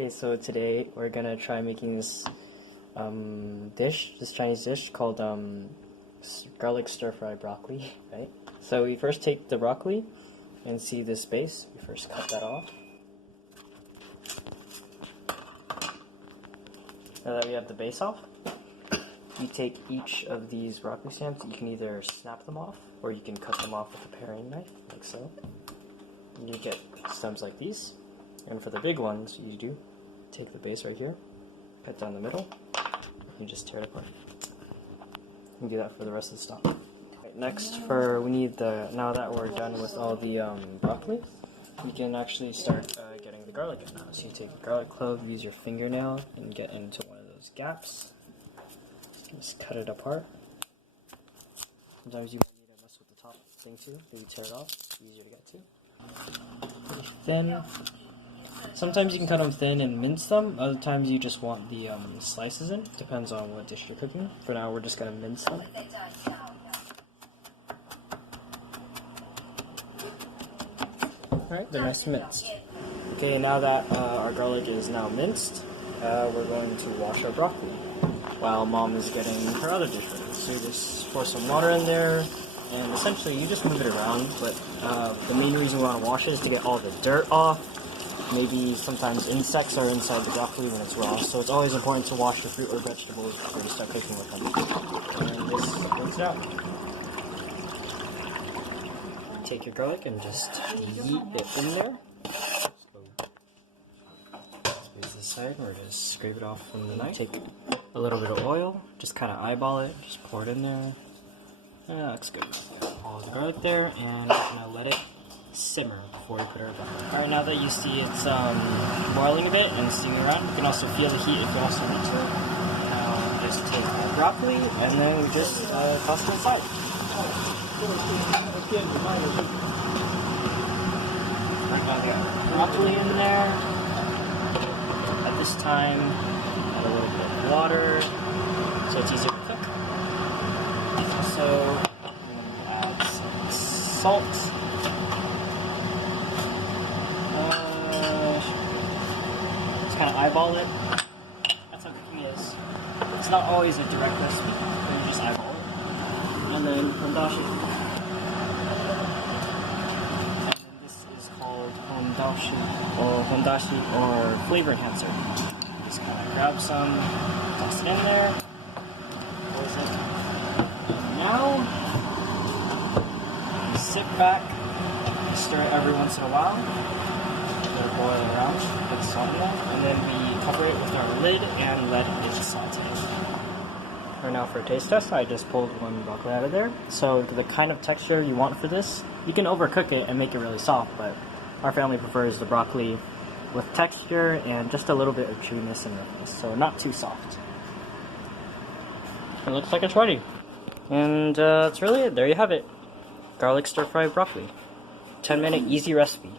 Okay, so today we're gonna try making this this Chinese dish called garlic stir-fry broccoli, right? So we first take the broccoli and see this base. We first cut that off. Now that we have the base off, you take each of these broccoli stems. You can either snap them off or you can cut them off with a paring knife, like so. And you get stems like these. And for the big ones, you do take the base right here, cut down the middle, and just tear it apart. You can do that for the rest of the stock. Right, next, we need now that we're done with all the broccoli, we can actually start getting the garlic in now. So you take the garlic clove, use your fingernail, and get into one of those gaps. Just cut it apart. Sometimes you might need to mess with the top thing too, maybe tear it off, it's easier to get to. Pretty thin. Sometimes you can cut them thin and mince them, other times you just want the slices in, depends on what dish you're cooking. For now we're just going to mince them. Alright, they're nice and minced. Okay, now that our garlic is now minced, we're going to wash our broccoli while Mom is getting her other dish ready. So you just pour some water in there, and essentially you just move it around, but the main reason we want to wash it is to get all the dirt off. Maybe sometimes insects are inside the broccoli when it's raw, so it's always important to wash your fruit or vegetables before you start cooking with them. And just rinse it out. Take your garlic and just yeet it in there. Squeeze this side, or just scrape it off from the knife. Take a little bit of oil, just kind of eyeball it, just pour it in there. Yeah, that looks good. All the garlic there, and we're going to let it simmer before we put our broccoli. Alright, now that you see it's boiling a bit and steaming around, you can also feel the heat if you also need to. Now just take our broccoli and then we just toss it inside. Right, now we got broccoli in there. At this time, add a little bit of water so it's easier to cook. Also, add some salt. Kind of eyeball it. That's how cooking is. It's not always a direct recipe, but you just eyeball it. And then hondashi. And then this is called hondashi or flavor enhancer. Just kind of grab some, toss it in there, close it. And now, you sit back, stir it every once in a while. Boil around, put salt in there, and then we cover it with our lid and let it saute. Right now for a taste test, I just pulled one broccoli out of there. So the kind of texture you want for this, you can overcook it and make it really soft, but our family prefers the broccoli with texture and just a little bit of chewiness and roughness, so not too soft. It looks like it's ready. And that's really it. There you have it. Garlic stir-fried broccoli. 10-minute easy recipe.